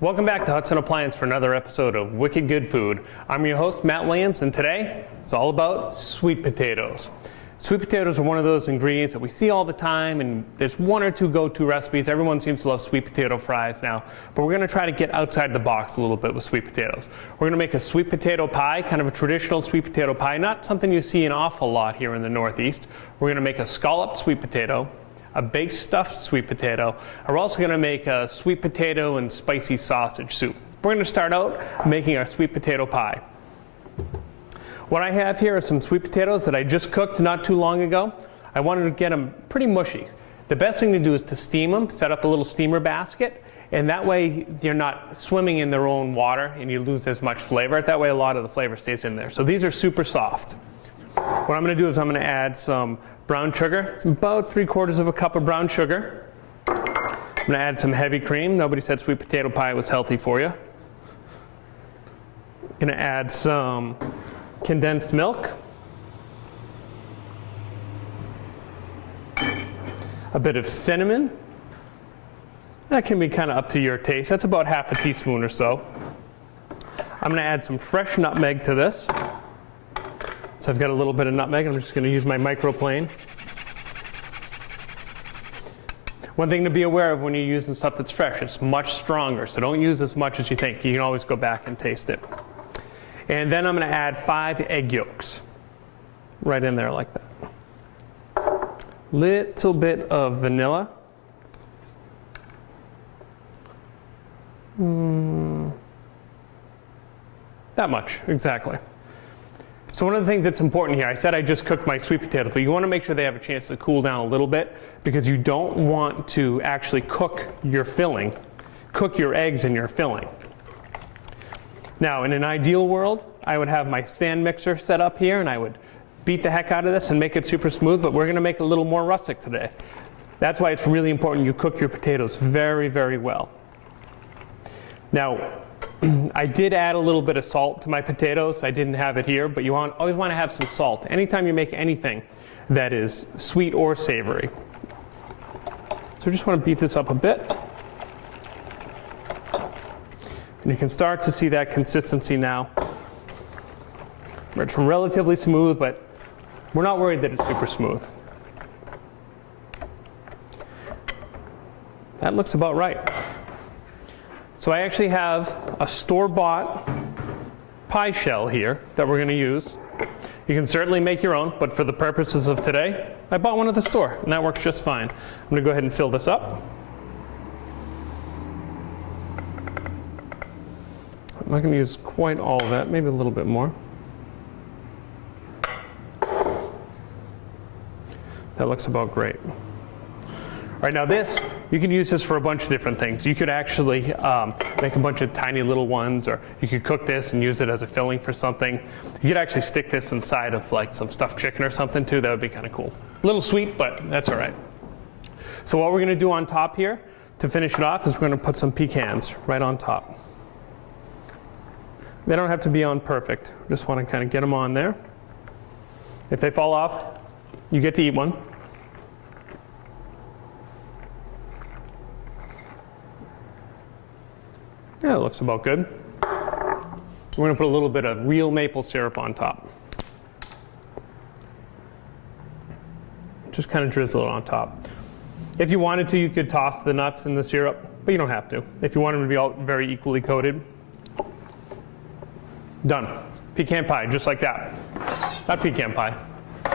Welcome back to Hudson Appliance for another episode of Wicked Good Food. I'm your host, Matt Williams, and today it's all about sweet potatoes. Sweet potatoes are one of those ingredients that we see all the time, and there's one or two go-to recipes. Everyone seems to love sweet potato fries now, but we're going to try to get outside the box a little bit with sweet potatoes. We're going to make a sweet potato pie, kind of a traditional sweet potato pie, not something you see an awful lot here in the Northeast. We're going to make a scalloped sweet potato, a baked stuffed sweet potato. We're also going to make a sweet potato and spicy sausage soup. We're going to start out making our sweet potato pie. What I have here are some sweet potatoes that I just cooked not too long ago. I wanted to get them pretty mushy. The best thing to do is to steam them, set up a little steamer basket, and that way they're not swimming in their own water and you lose as much flavor. That way a lot of the flavor stays in there. So these are super soft. What I'm going to do is I'm going to add some brown sugar. It's about 3/4 cup of brown sugar. I'm going to add some heavy cream. Nobody said sweet potato pie was healthy for you. Going to add some condensed milk, a bit of cinnamon. That can be kind of up to your taste. That's about half a teaspoon or so. I'm going to add some fresh nutmeg to this. So I've got a little bit of nutmeg. I'm just going to use my microplane. One thing to be aware of when you're using stuff that's fresh, it's much stronger, so don't use as much as you think. You can always go back and taste it. And then I'm going to add 5 egg yolks right in there like that. Little bit of vanilla. That much, exactly. So one of the things that's important here, I said I just cooked my sweet potatoes, but you want to make sure they have a chance to cool down a little bit because you don't want to actually cook your filling, cook your eggs in your filling. Now, in an ideal world, I would have my stand mixer set up here and I would beat the heck out of this and make it super smooth, but we're going to make it a little more rustic today. That's why it's really important you cook your potatoes very, very well. Now, I did add a little bit of salt to my potatoes. I didn't have it here, but you always want to have some salt anytime you make anything that is sweet or savory. So we just want to beat this up a bit. And you can start to see that consistency now, where it's relatively smooth, but we're not worried that it's super smooth. That looks about right. So I actually have a store-bought pie shell here that we're going to use. You can certainly make your own, but for the purposes of today, I bought one at the store, and that works just fine. I'm going to go ahead and fill this up. I'm not going to use quite all of that, maybe a little bit more. That looks about great. All right, now this, you can use this for a bunch of different things. You could actually make a bunch of tiny little ones, or you could cook this and use it as a filling for something. You could actually stick this inside of like some stuffed chicken or something too. That would be kind of cool. A little sweet, but that's all right. So what we're going to do on top here to finish it off is we're going to put some pecans right on top. They don't have to be on perfect. Just want to kind of get them on there. If they fall off, you get to eat one. Yeah, it looks about good. We're going to put a little bit of real maple syrup on top. Just kind of drizzle it on top. If you wanted to, you could toss the nuts in the syrup, but you don't have to. If you want them to be all very equally coated. Done. Pecan pie, just like that. Not pecan pie.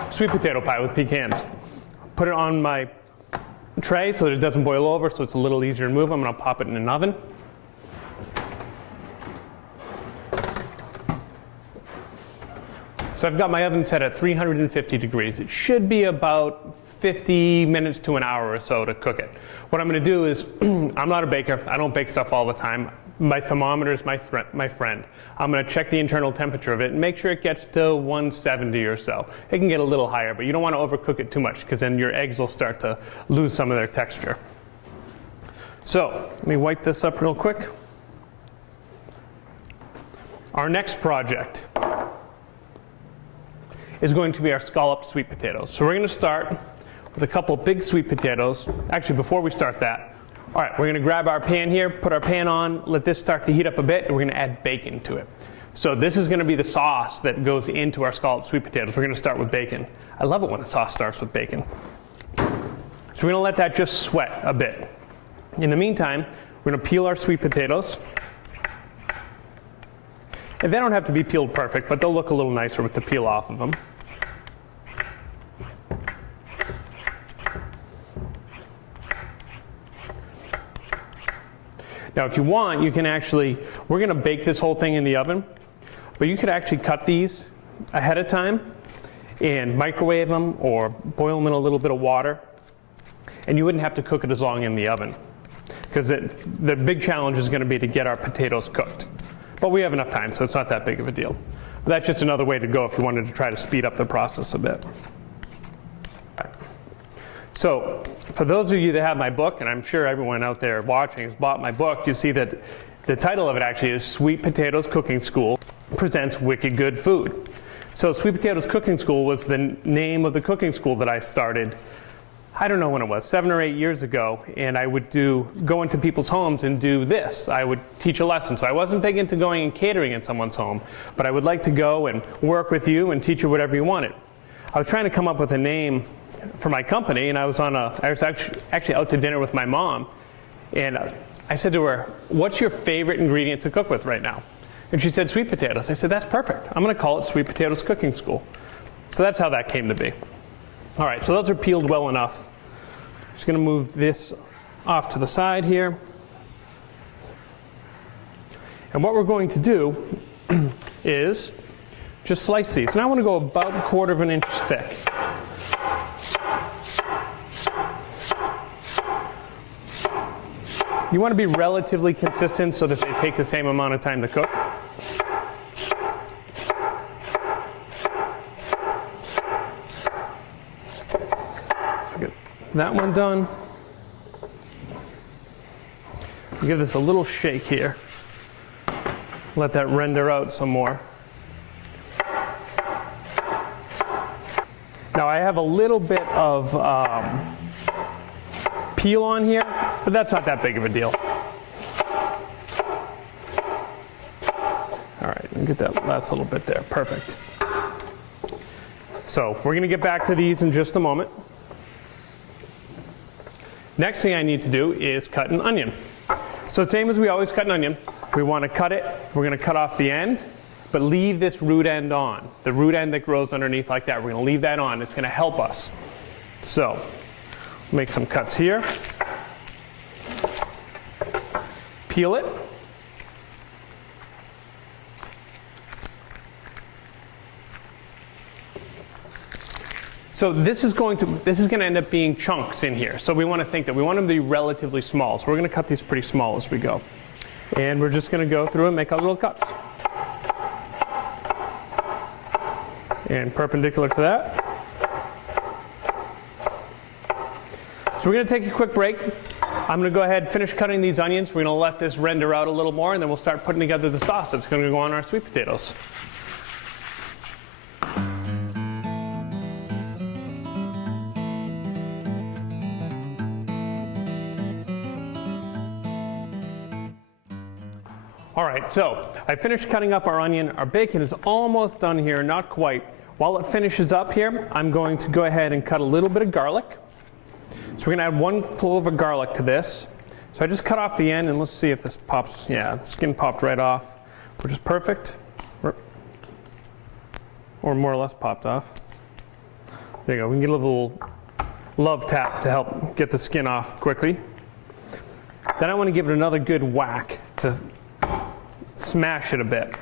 Sweet potato pie with pecans. Put it on my tray so that it doesn't boil over, so it's a little easier to move. I'm going to pop it in an oven. So I've got my oven set at 350 degrees. It should be about 50 minutes to an hour or so to cook it. What I'm going to do is, I'm not a baker. I don't bake stuff all the time. My thermometer is my friend. I'm going to check the internal temperature of it and make sure it gets to 170 or so. It can get a little higher, but you don't want to overcook it too much because then your eggs will start to lose some of their texture. So let me wipe this up real quick. Our next project is going to be our scalloped sweet potatoes. So we're going to start with a couple big sweet potatoes. Actually, before we start that, All right, we're gonna grab our pan here, put our pan on, let this start to heat up a bit, and we're gonna add bacon to it. So this is gonna be the sauce that goes into our scalloped sweet potatoes. We're gonna start with bacon. I love it when a sauce starts with bacon. So we're gonna let that just sweat a bit. In the meantime, we're gonna peel our sweet potatoes. And they don't have to be peeled perfect, but they'll look a little nicer with the peel off of them. Now if you want, you can actually, we're gonna bake this whole thing in the oven, but you could actually cut these ahead of time and microwave them or boil them in a little bit of water, and you wouldn't have to cook it as long in the oven, because the big challenge is gonna be to get our potatoes cooked. But we have enough time, so it's not that big of a deal. But that's just another way to go if you wanted to try to speed up the process a bit. So for those of you that have my book, and I'm sure everyone out there watching has bought my book, you see that the title of it actually is Sweet Potatoes Cooking School Presents Wicked Good Food. So Sweet Potatoes Cooking School was the name of the cooking school that I started, I don't know when it was, 7 or 8 years ago, and I would go into people's homes and do this. I would teach a lesson. So I wasn't big into going and catering in someone's home, but I would like to go and work with you and teach you whatever you wanted. I was trying to come up with a name for my company, and I was actually out to dinner with my mom, and I said to her, "What's your favorite ingredient to cook with right now?" And she said, "Sweet potatoes." I said, "That's perfect. I'm going to call it Sweet Potatoes Cooking School." So that's how that came to be. All right, so those are peeled well enough. Just going to move this off to the side here. And what we're going to do is just slice these. And I want to go about 1/4 of an inch thick. You want to be relatively consistent so that they take the same amount of time to cook. Get that one done. Give this a little shake here. Let that render out some more. Now I have a little bit of peel on here, but that's not that big of a deal. All right, get that last little bit there. Perfect. So we're going to get back to these in just a moment. Next thing I need to do is cut an onion. So same as we always cut an onion, we want to cut it. We're going to cut off the end, but leave this root end on. The root end that grows underneath like that, we're going to leave that on. It's going to help us. So make some cuts here. Peel it. So this is going to end up being chunks in here. So we want to think that we want them to be relatively small. So we're going to cut these pretty small as we go. And we're just going to go through and make our little cuts. And perpendicular to that. So we're going to take a quick break. I'm going to go ahead and finish cutting these onions. We're going to let this render out a little more, and then we'll start putting together the sauce that's going to go on our sweet potatoes. All right, so I finished cutting up our onion. Our bacon is almost done here, not quite. While it finishes up here, I'm going to go ahead and cut a little bit of garlic. So we're going to add 1 clove of garlic to this. So I just cut off the end, and let's see if this pops. Yeah, the skin popped right off, which is perfect. Or more or less popped off. There you go. We can get a little love tap to help get the skin off quickly. Then I want to give it another good whack to smash it a bit.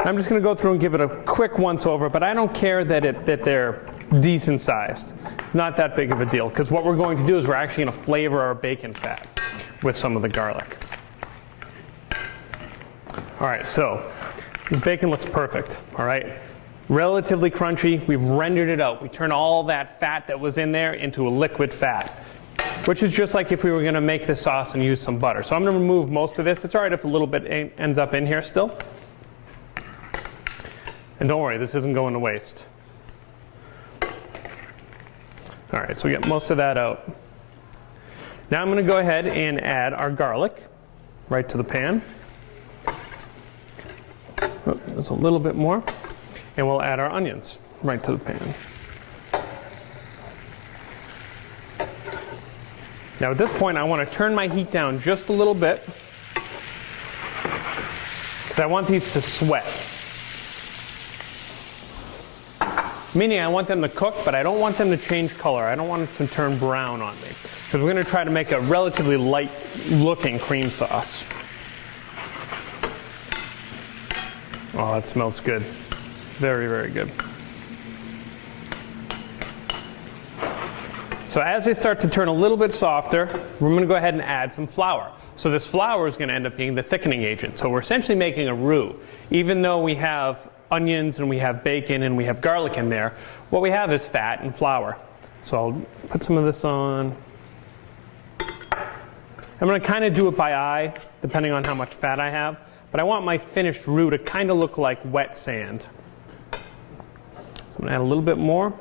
I'm just going to go through and give it a quick once over, but I don't care that they're decent sized. It's not that big of a deal, because what we're going to do is we're actually going to flavor our bacon fat with some of the garlic. All right, so the bacon looks perfect. All right, relatively crunchy. We've rendered it out. We turn all that fat that was in there into a liquid fat, which is just like if we were going to make this sauce and use some butter. So I'm going to remove most of this. It's all right if a little bit ends up in here still. And don't worry, this isn't going to waste. All right, so we get most of that out. Now I'm going to go ahead and add our garlic right to the pan. Oh, there's a little bit more. And we'll add our onions right to the pan. Now at this point, I want to turn my heat down just a little bit because I want these to sweat. Meaning I want them to cook, but I don't want them to change color. I don't want them to turn brown on me. Because we're going to try to make a relatively light looking cream sauce. Oh, that smells good. Very, very good. So as they start to turn a little bit softer, we're going to go ahead and add some flour. So this flour is going to end up being the thickening agent. So we're essentially making a roux. Even though we have onions and we have bacon and we have garlic in there, what we have is fat and flour. So I'll put some of this on. I'm going to kind of do it by eye, depending on how much fat I have. But I want my finished roux to kind of look like wet sand. So I'm going to add a little bit more.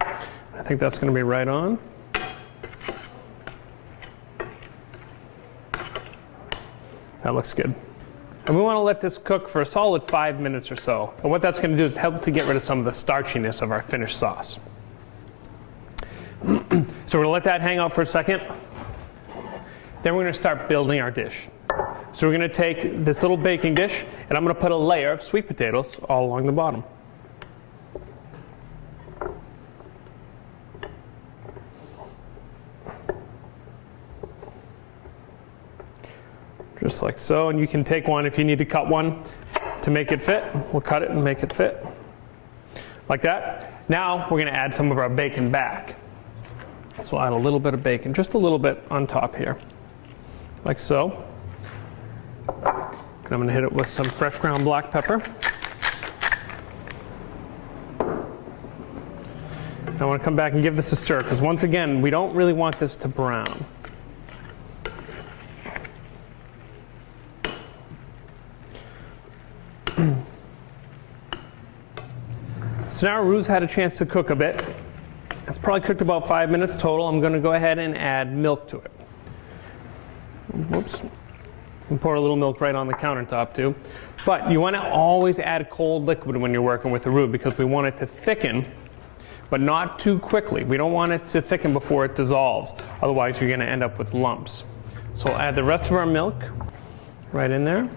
I think that's going to be right on. That looks good. And we want to let this cook for a solid 5 minutes or so. And what that's going to do is help to get rid of some of the starchiness of our finished sauce. So we're going to let that hang out for a second. Then we're going to start building our dish. So we're going to take this little baking dish, and I'm going to put a layer of sweet potatoes all along the bottom. Just like so, and you can take one if you need to cut one to make it fit. We'll cut it and make it fit. Like that. Now we're going to add some of our bacon back. So we'll add a little bit of bacon, just a little bit on top here. Like so. And I'm going to hit it with some fresh ground black pepper. I want to come back and give this a stir, because once again, we don't really want this to brown. So now our roux's had a chance to cook a bit. It's probably cooked about 5 minutes total. I'm going to go ahead and add milk to it. Whoops. And pour a little milk right on the countertop too. But you want to always add cold liquid when you're working with the roux, because we want it to thicken, but not too quickly. We don't want it to thicken before it dissolves. Otherwise, you're going to end up with lumps. So we'll add the rest of our milk right in there.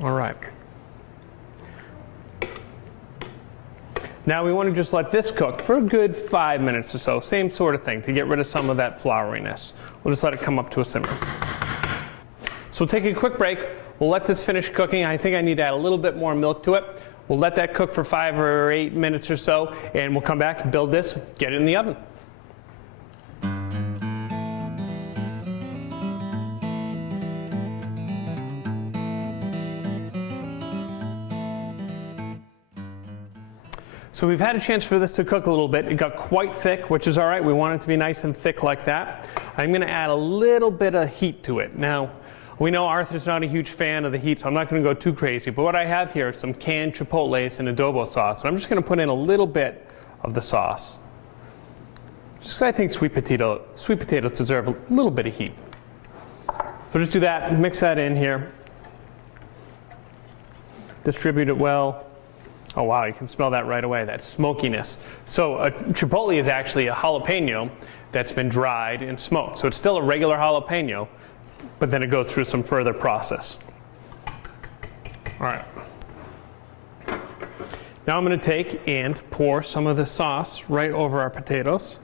All right. Now we want to just let this cook for a good 5 minutes or so. Same sort of thing, to get rid of some of that flouriness. We'll just let it come up to a simmer. So we'll take a quick break. We'll let this finish cooking. I think I need to add a little bit more milk to it. We'll let that cook for 5 or 8 minutes or so, and we'll come back and build this, get it in the oven. So we've had a chance for this to cook a little bit. It got quite thick, which is all right. We want it to be nice and thick like that. I'm going to add a little bit of heat to it. Now, we know Arthur's not a huge fan of the heat, so I'm not going to go too crazy. But what I have here is some canned chipotles and adobo sauce. And I'm just going to put in a little bit of the sauce. Just because I think sweet potatoes deserve a little bit of heat. So just do that, mix that in here. Distribute it well. Oh wow, you can smell that right away, that smokiness. So a chipotle is actually a jalapeno that's been dried and smoked. So it's still a regular jalapeno, but then it goes through some further process. All right. Now I'm going to take and pour some of the sauce right over our potatoes.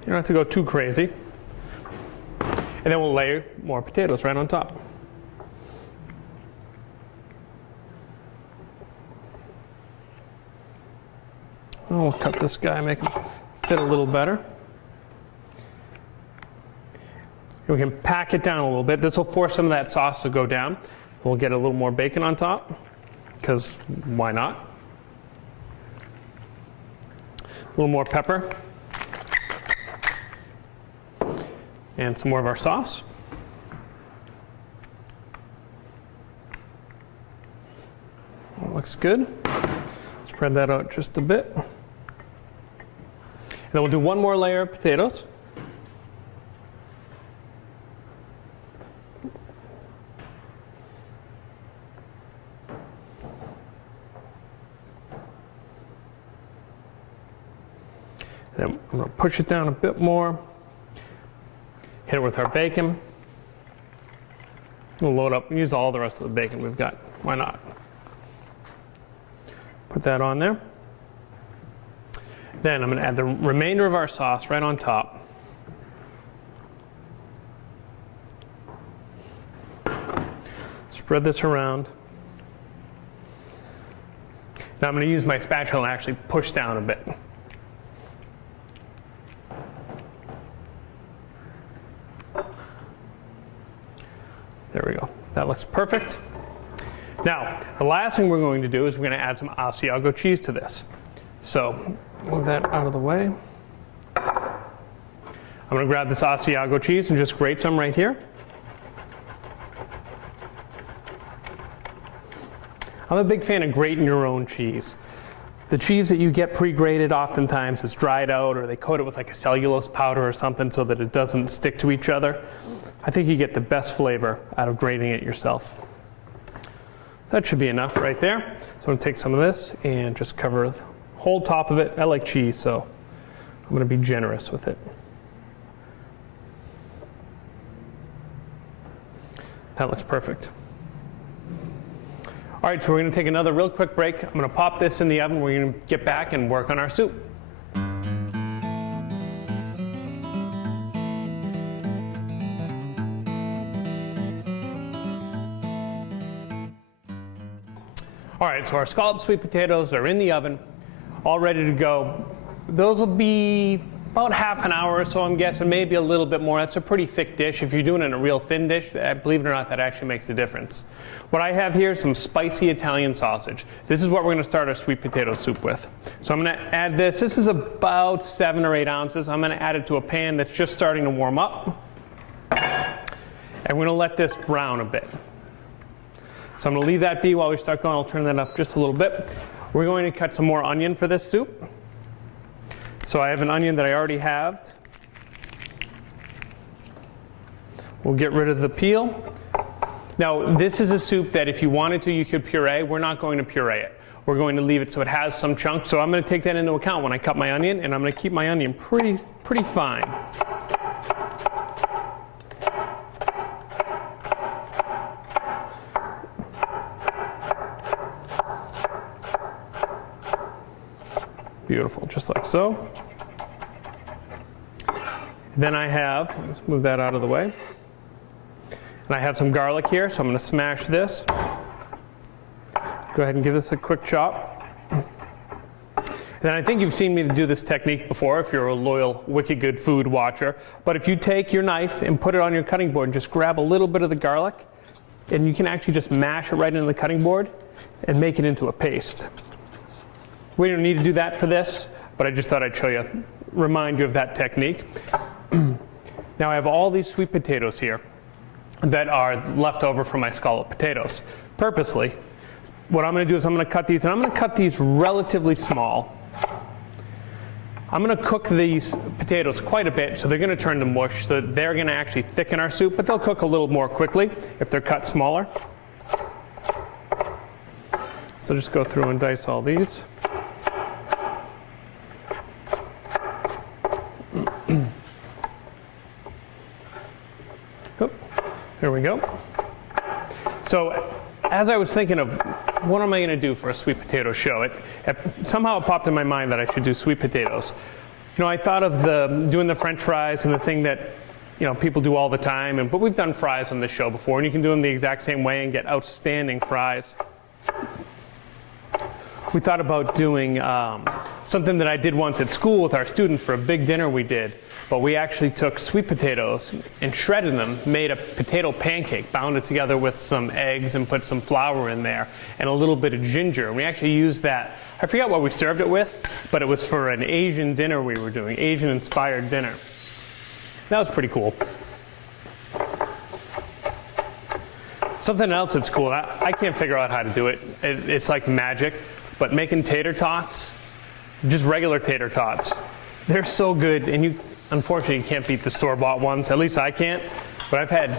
You don't have to go too crazy. And then we'll layer more potatoes right on top. Oh, we'll cut this guy, make him fit a little better. We can pack it down a little bit. This will force some of that sauce to go down. We'll get a little more bacon on top, because why not? A little more pepper. And some more of our sauce. That looks good. Spread that out just a bit. And then we'll do one more layer of potatoes. Then I'm going to push it down a bit more. Hit it with our bacon. We'll load up and use all the rest of the bacon we've got. Why not? Put that on there. Then I'm going to add the remainder of our sauce right on top. Spread this around. Now I'm going to use my spatula and actually push down a bit. There we go. That looks perfect. Now, the last thing we're going to do is we're going to add some Asiago cheese to this. So, move that out of the way. I'm going to grab this Asiago cheese and just grate some right here. I'm a big fan of grating your own cheese. The cheese that you get pre-grated oftentimes is dried out, or they coat it with like a cellulose powder or something so that it doesn't stick to each other. I think you get the best flavor out of grating it yourself. So that should be enough right there. So I'm going to take some of this and just cover the whole top of it. I like cheese, so I'm going to be generous with it. That looks perfect. All right, so we're going to take another real quick break. I'm going to pop this in the oven. We're going to get back and work on our soup. All right, so our scalloped sweet potatoes are in the oven, all ready to go. Those will be about half an hour or so, I'm guessing, maybe a little bit more. That's a pretty thick dish. If you're doing it in a real thin dish, believe it or not, that actually makes a difference. What I have here is some spicy Italian sausage. This is what we're going to start our sweet potato soup with. So I'm going to add this. This is about 7 or 8 ounces. I'm going to add it to a pan that's just starting to warm up. And we're going to let this brown a bit. So I'm going to leave that be while we start going. I'll turn that up just a little bit. We're going to cut some more onion for this soup. So I have an onion that I already halved. We'll get rid of the peel. Now, this is a soup that if you wanted to, you could puree. We're not going to puree it. We're going to leave it so it has some chunks. So I'm going to take that into account when I cut my onion, and I'm going to keep my onion pretty fine. Beautiful, just like so. Then I have, let's move that out of the way. And I have some garlic here, so I'm going to smash this. Go ahead and give this a quick chop. And then I think you've seen me do this technique before if you're a loyal Wicked Good Food watcher. But if you take your knife and put it on your cutting board and just grab a little bit of the garlic, and you can actually just mash it right into the cutting board and make it into a paste. We don't need to do that for this, but I just thought I'd show you, remind you of that technique. Now I have all these sweet potatoes here that are left over from my scalloped potatoes. Purposely, what I'm going to do is I'm going to cut these, and I'm going to cut these relatively small. I'm going to cook these potatoes quite a bit, so they're going to turn to mush, so they're going to actually thicken our soup, but they'll cook a little more quickly if they're cut smaller. So just go through and dice all these. There we go. So as I was thinking of what am I going to do for a sweet potato show, somehow it popped in my mind that I should do sweet potatoes. You know, I thought of doing the French fries and the thing that, you know, people do all the time, but we've done fries on this show before, and you can do them the exact same way and get outstanding fries. We thought about doing something that I did once at school with our students for a big dinner we did. But we actually took sweet potatoes and shredded them, made a potato pancake, bound it together with some eggs and put some flour in there and a little bit of ginger. And we actually used that. I forgot what we served it with, but it was for an Asian dinner we were doing, Asian-inspired dinner. That was pretty cool. Something else that's cool, I can't figure out how to do it. It's like magic, but making tater tots, just regular tater tots, they're so good, and you unfortunately can't beat the store-bought ones. At least I can't, but I've had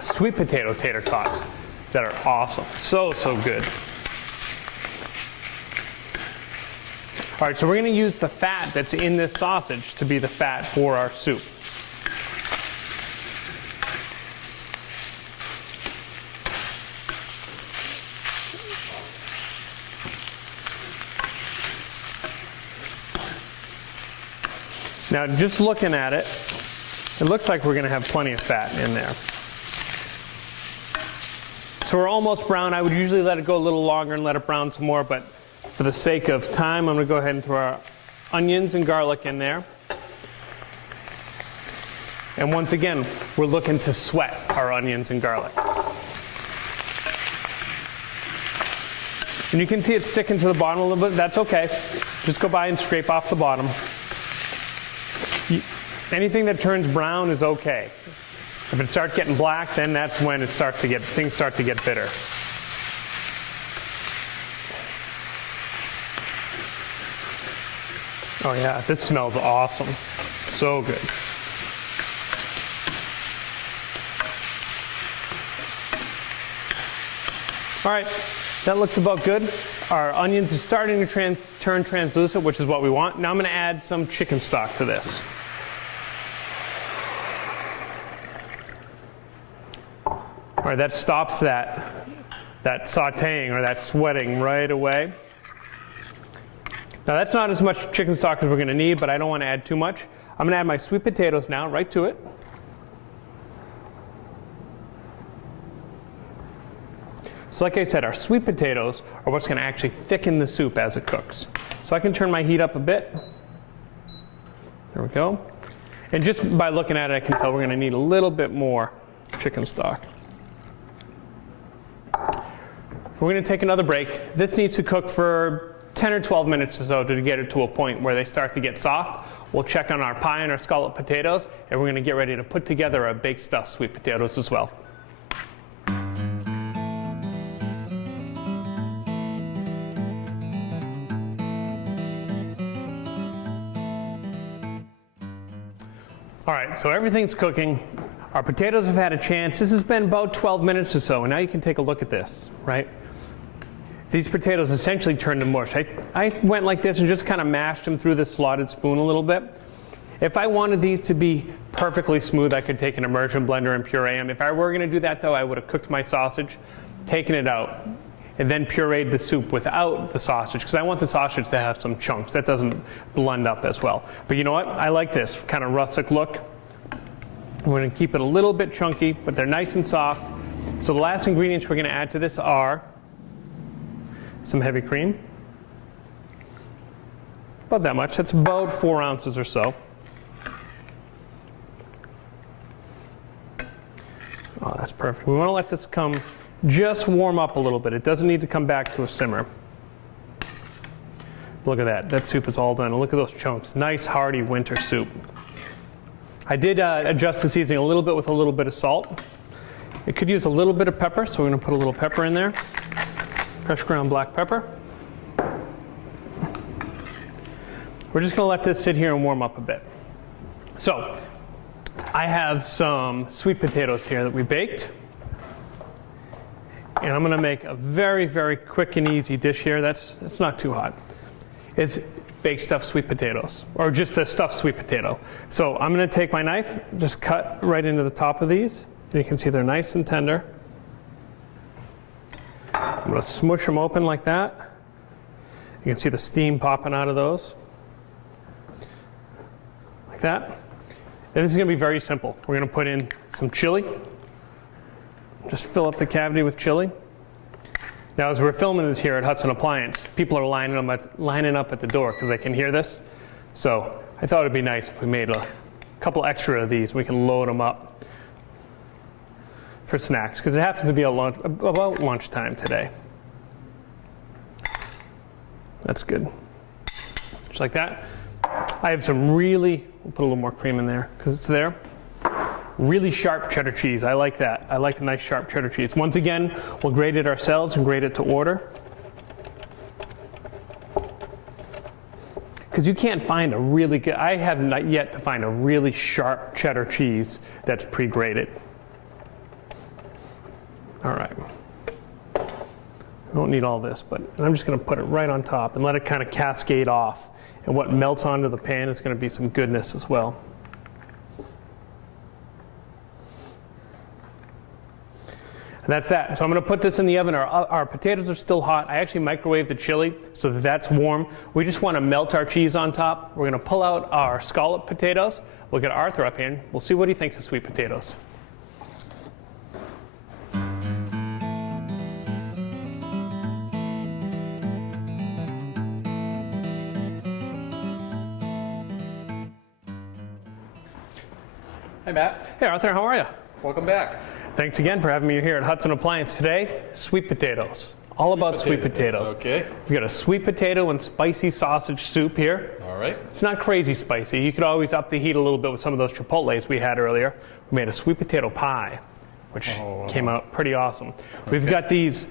sweet potato tater tots that are awesome. So good. All right, so we're going to use the fat that's in this sausage to be the fat for our soup. Now, just looking at it, it looks like we're going to have plenty of fat in there. So we're almost brown. I would usually let it go a little longer and let it brown some more, but for the sake of time, I'm going to go ahead and throw our onions and garlic in there. And once again, we're looking to sweat our onions and garlic. And you can see it sticking to the bottom a little bit. That's okay. Just go by and scrape off the bottom. Anything that turns brown is okay. If it starts getting black, then that's when things start to get bitter. Oh yeah, this smells awesome. So good. All right, that looks about good. Our onions are starting to turn translucent, which is what we want. Now I'm going to add some chicken stock to this. All right, that stops that sauteing or that sweating right away. Now that's not as much chicken stock as we're going to need, but I don't want to add too much. I'm going to add my sweet potatoes now, right to it. So like I said, our sweet potatoes are what's going to actually thicken the soup as it cooks. So I can turn my heat up a bit. There we go. And just by looking at it, I can tell we're going to need a little bit more chicken stock. We're going to take another break. This needs to cook for 10 or 12 minutes or so to get it to a point where they start to get soft. We'll check on our pie and our scalloped potatoes, and we're going to get ready to put together our baked stuffed sweet potatoes as well. All right, so everything's cooking. Our potatoes have had a chance. This has been about 12 minutes or so, and now you can take a look at this, right? These potatoes essentially turned to mush. I went like this and just kind of mashed them through the slotted spoon a little bit. If I wanted these to be perfectly smooth, I could take an immersion blender and puree them. If I were going to do that, though, I would have cooked my sausage, taken it out, and then pureed the soup without the sausage, because I want the sausage to have some chunks. That doesn't blend up as well. But you know what? I like this kind of rustic look. We're going to keep it a little bit chunky, but they're nice and soft. So the last ingredients we're going to add to this are some heavy cream. About that much. That's about 4 ounces or so. Oh, that's perfect. We want to let this just warm up a little bit. It doesn't need to come back to a simmer. Look at that. That soup is all done. Look at those chunks. Nice, hearty winter soup. I did adjust the seasoning a little bit with a little bit of salt. It could use a little bit of pepper, so we're going to put a little pepper in there. Fresh ground black pepper. We're just going to let this sit here and warm up a bit. So, I have some sweet potatoes here that we baked. And I'm going to make a very, very quick and easy dish here. That's not too hot. It's baked stuffed sweet potatoes, or just a stuffed sweet potato. So I'm going to take my knife, just cut right into the top of these. And you can see they're nice and tender. I'm going to smush them open like that. You can see the steam popping out of those. Like that. And this is going to be very simple. We're going to put in some chili. Just fill up the cavity with chili. Now, as we're filming this here at Hudson Appliance, people are lining up at the door because they can hear this. So I thought it'd be nice if we made a couple extra of these. We can load them up for snacks because it happens to be about lunchtime today. That's good. Just like that. I have some we'll put a little more cream in there because it's there. really sharp cheddar cheese. I like that. I like a nice sharp cheddar cheese. Once again, we'll grate it ourselves and grate it to order. Because you can't find a really good, I have not yet to find a really sharp cheddar cheese that's pre-grated. All right. I don't need all this, but I'm just going to put it right on top and let it kind of cascade off. And what melts onto the pan is going to be some goodness as well. And that's that. So I'm going to put this in the oven. Our potatoes are still hot. I actually microwaved the chili so that that's warm. We just want to melt our cheese on top. We're going to pull out our scalloped potatoes. We'll get Arthur up here and we'll see what he thinks of sweet potatoes. Hey, Matt. Hey, Arthur, how are you? Welcome back. Thanks again for having me here at Hudson Appliance today. Sweet potatoes. All about sweet potatoes. Okay. We've got a sweet potato and spicy sausage soup here. All right. It's not crazy spicy. You could always up the heat a little bit with some of those chipotles we had earlier. We made a sweet potato pie, which came out pretty awesome. We've got these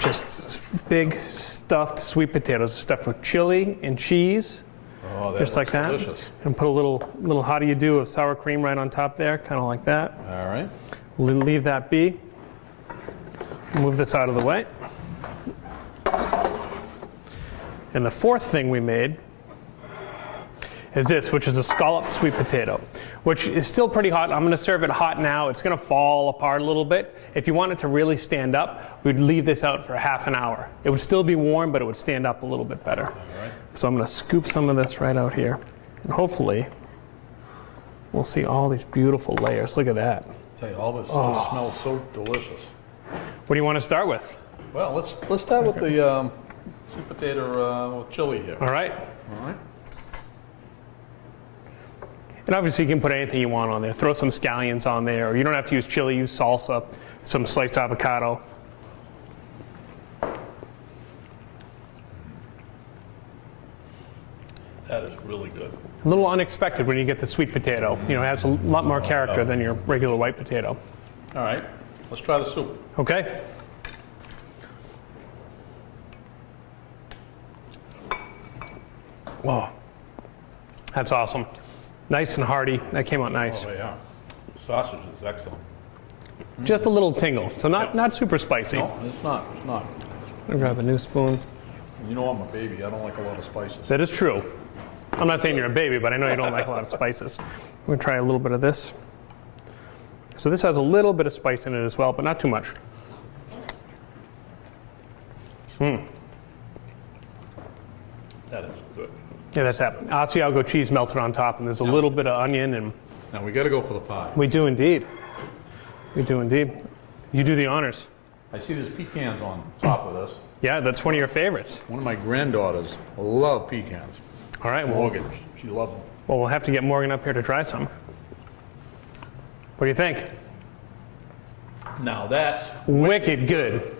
just big stuffed sweet potatoes stuffed with chili and cheese. Oh, that just like that. Delicious. And put a little how do you do of sour cream right on top there, kind of like that. All right. We'll leave that be. Move this out of the way. And the fourth thing we made is this, which is a scalloped sweet potato, which is still pretty hot. I'm going to serve it hot now. It's going to fall apart a little bit. If you want it to really stand up, we'd leave this out for half an hour. It would still be warm, but it would stand up a little bit better. All right. So I'm going to scoop some of this right out here. And hopefully, we'll see all these beautiful layers. Look at that. Tell you, all this just smells so delicious. What do you want to start with? Well, let's start with the sweet potato with chili here. All right. All right. And obviously you can put anything you want on there. Throw some scallions on there, or you don't have to use chili, use salsa, some sliced avocado. That is really good. A little unexpected when you get the sweet potato. You know, it has a lot more character than your regular white potato. All right. Let's try the soup. Okay. Whoa. That's awesome. Nice and hearty. That came out nice. Oh, yeah. Sausage is excellent. Just a little tingle. So not super spicy. No, it's not. It's not. I'm gonna grab a new spoon. You know I'm a baby. I don't like a lot of spices. That is true. I'm not saying you're a baby, but I know you don't like a lot of spices. I'm gonna try a little bit of this. So this has a little bit of spice in it as well, but not too much. That is good. Yeah, that's that Asiago cheese melted on top, and there's a little bit of onion, and Now we got to go for the pie. we do indeed. We do indeed. You do the honors. I see there's pecans on top of this. Yeah, that's one of your favorites. One of my granddaughters love pecans. All right, well, Morgan, she loves them. we'll have to get Morgan up here to try some. What do you think? Now that's Wicked good.